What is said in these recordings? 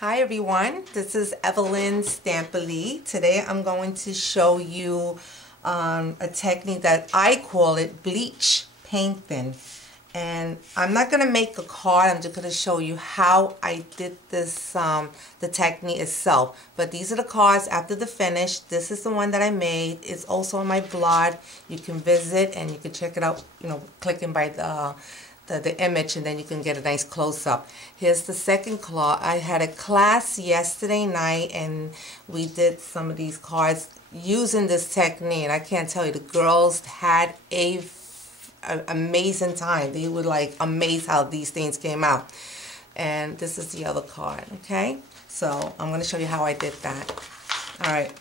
Hi everyone, this is Evelyn Stampoli. Today I'm going to show you a technique that I call it bleach painting. And I'm not going to make a card, I'm just going to show you how I did this, the technique itself. But these are the cards after the finish. This is the one that I made. It's also on my blog. You can visit and you can check it out, clicking by the image, and then you can get a nice close-up. Here's the second claw. I had a class yesterday night and we did some of these cards using this technique. I can't tell you, the girls had a amazing time. They were like amazed how these things came out. And this is the other card, okay? So I'm going to show you how I did that. All right.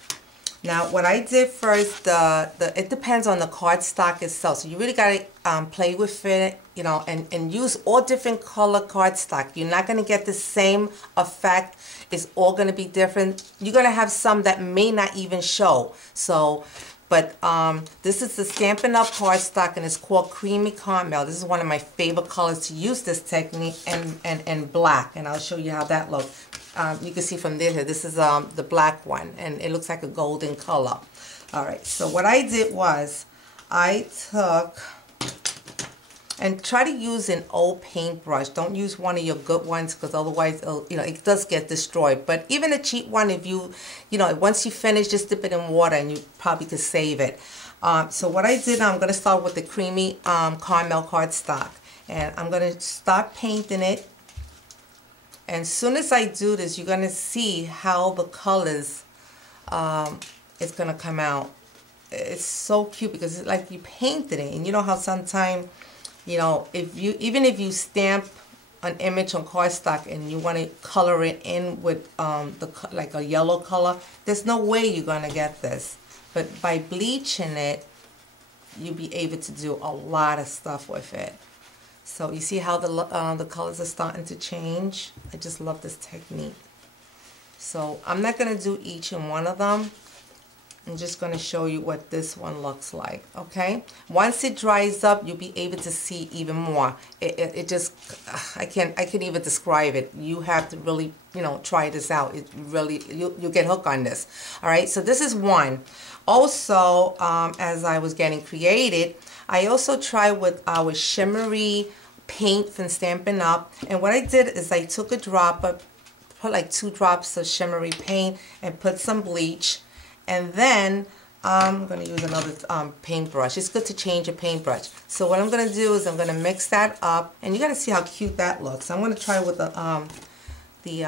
Now, what I did first, it depends on the cardstock itself. So you really got to play with it, and use all different color cardstock. You're not going to get the same effect. It's all going to be different. You're going to have some that may not even show. So, but this is the Stampin' Up! Cardstock, and it's called Creamy Caramel. This is one of my favorite colors to use this technique, and black. And I'll show you how that looks. You can see from there, this is the black one, and it looks like a golden color. All right, so what I did was I took, and try to use an old paintbrush. Don't use one of your good ones, because otherwise, it does get destroyed. But even a cheap one, if you, once you finish, just dip it in water, and you probably could save it. So what I did, I'm going to start with the Creamy Caramel cardstock, and I'm going to start painting it. And as soon as I do this, you're going to see how the colors is going to come out. It's so cute because it's like you painted it. And you know how sometimes, even if you stamp an image on cardstock and you want to color it in with like a yellow color, there's no way you're going to get this. But by bleaching it, you'll be able to do a lot of stuff with it. So you see how the colors are starting to change? I just love this technique. So I'm not going to do each and one of them. I'm just going to show you what this one looks like, okay? Once it dries up, you'll be able to see even more. It just, I can't even describe it. You have to really, try this out. It really, you'll get hooked on this. All right, so this is one. Also, as I was getting created, I also tried with our shimmery paint from Stampin' Up! And what I did is I took a dropper, put like 2 drops of shimmery paint, and put some bleach. And then I'm going to use another paintbrush. It's good to change a paintbrush. So what I'm going to do is I'm going to mix that up. And you got to see how cute that looks. I'm going to try with the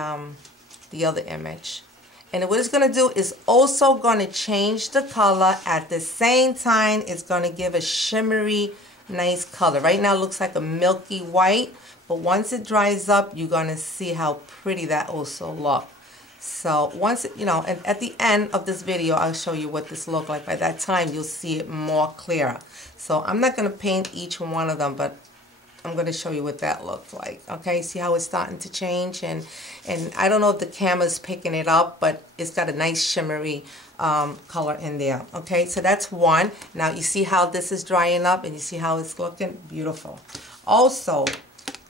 other image. And what it's going to do is also going to change the color. At the same time, it's going to give a shimmery, nice color. Right now it looks like a milky white, but once it dries up, you're going to see how pretty that also looks. So once, and at the end of this video, I'll show you what this looks like. By that time, you'll see it more clearer. So I'm not going to paint each one of them, but I'm going to show you what that looks like. Okay, see how it's starting to change? And I don't know if the camera's picking it up, but it's got a nice shimmery color in there. Okay, so that's one. Now you see how this is drying up, and you see how it's looking? Beautiful. Also,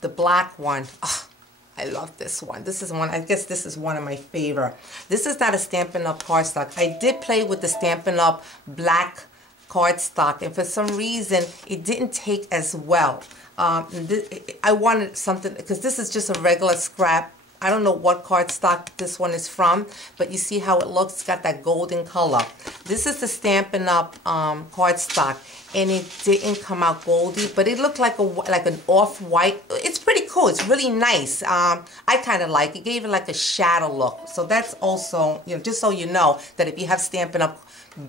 the black one. Oh, I love this one. This is one, I guess this is one of my favorite. This is not a Stampin' Up! Cardstock. I did play with the Stampin' Up! Black cardstock, and for some reason, it didn't take as well. I wanted something, because this is just a regular scrap. I don't know what cardstock this one is from, but you see how it looks? It's got that golden color. This is the Stampin' Up! Cardstock, and it didn't come out goldy, but it looked like an off-white. It's pretty cool. It's really nice. I kind of like it. Gave it like a shadow look. So that's also, just so you know that if you have Stampin' Up!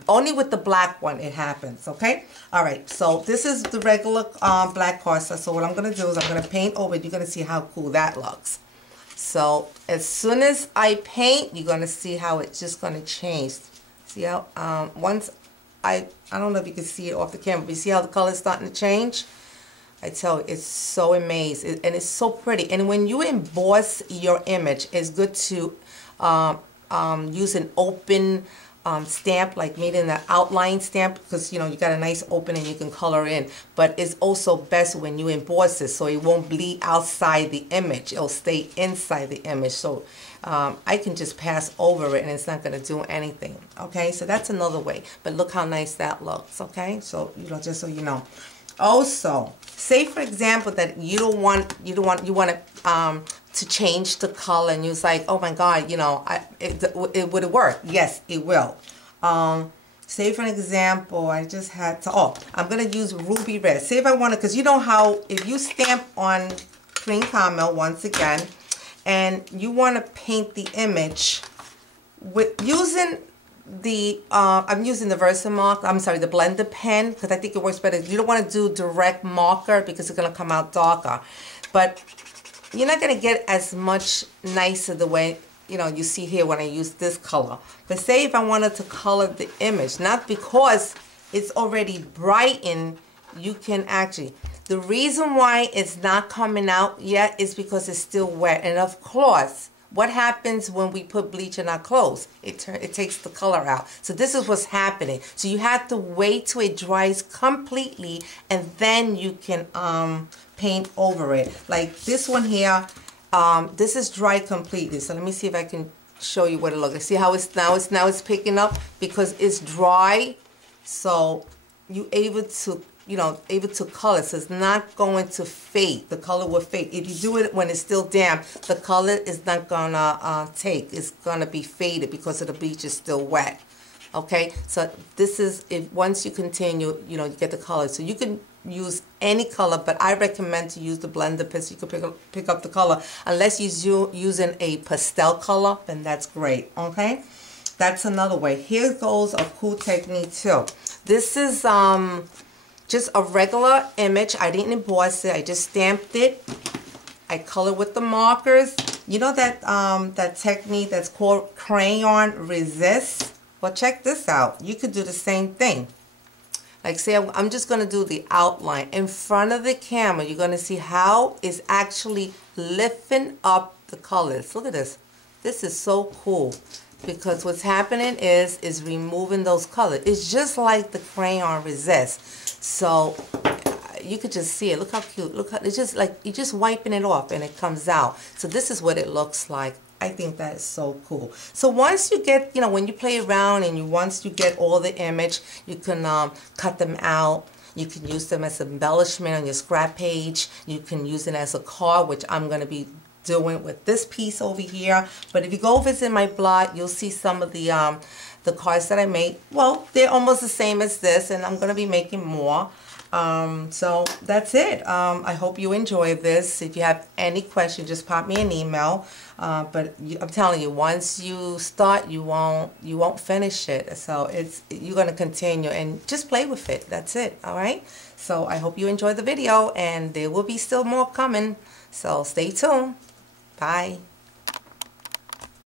Only with the black one it happens, okay? All right, so this is the regular black cardstock. So what I'm going to do is I'm going to paint over it. You're going to see how cool that looks. So as soon as I paint, you're going to see how it's just going to change. See how, once I don't know if you can see it off the camera, but you see how the color is starting to change? I tell you, it's so amazing, and it's so pretty. And when you emboss your image, it's good to use an open stamp, like made in an outline stamp, because you know you got a nice opening you can color in. But it's also best when you emboss it, so it won't bleed outside the image. It'll stay inside the image. So I can just pass over it and it's not going to do anything. Okay, so that's another way. But look how nice that looks. Okay, so you know, just so you know. Also, say for example that you want to change the color, and you're like, oh my God, you know, it would work. Yes, it will. Say for an example, I just had to, I'm going to use ruby red. Say if I want to, because you know how if you stamp on cream caramel, once again, and you want to paint the image with using the, I'm using the Versamark, I'm sorry, the blender pen, because I think it works better. You don't want to do direct marker because it's going to come out darker. But you're not going to get as much nicer the way, you know, you see here when I use this color. But say if I wanted to color the image, not because it's already brightened, you can actually, the reason why it's not coming out yet is because it's still wet. And of course, what happens when we put bleach in our clothes? It takes the color out. So this is what's happening. So you have to wait till it dries completely, and then you can paint over it. Like this one here, this is dry completely. So let me see if I can show you what it looks like. See how it's now it's picking up because it's dry. So you able to, you know, able to color, so it's not going to fade. The color will fade. If you do it when it's still damp, the color is not gonna take. It's gonna be faded because the bleach is still wet. Okay, so this is, if once you continue, you know, you get the color. So you can use any color, but I recommend to use the blender pen so you can pick up the color. Unless you're using a pastel color, then that's great. Okay, that's another way. Here goes a cool technique too. This is just a regular image. I didn't emboss it. I just stamped it. I color with the markers. You know that that technique that's called crayon resist? Well, check this out. You could do the same thing. Like say I'm just going to do the outline. In front of the camera, you're going to see how it's actually lifting up the colors. Look at this. This is so cool. Because what's happening is removing those colors. It's just like the crayon resist. So you could just see it. Look how cute. Look how it's just like you're just wiping it off and it comes out. So this is what it looks like. I think that is so cool. So once you get, you know, when you play around and once you get all the image, you can cut them out. You can use them as embellishment on your scrap page. You can use it as a card, which I'm going to be doing with this piece over here. But if you go visit my blog, you'll see some of the cards that I made. Well, they're almost the same as this, and I'm going to be making more. So that's it. I hope you enjoy this. If you have any questions, just pop me an email. But I'm telling you, once you start, you won't finish it. So you're going to continue and just play with it. That's it. All right. So I hope you enjoy the video, and there will be still more coming. So stay tuned. Bye.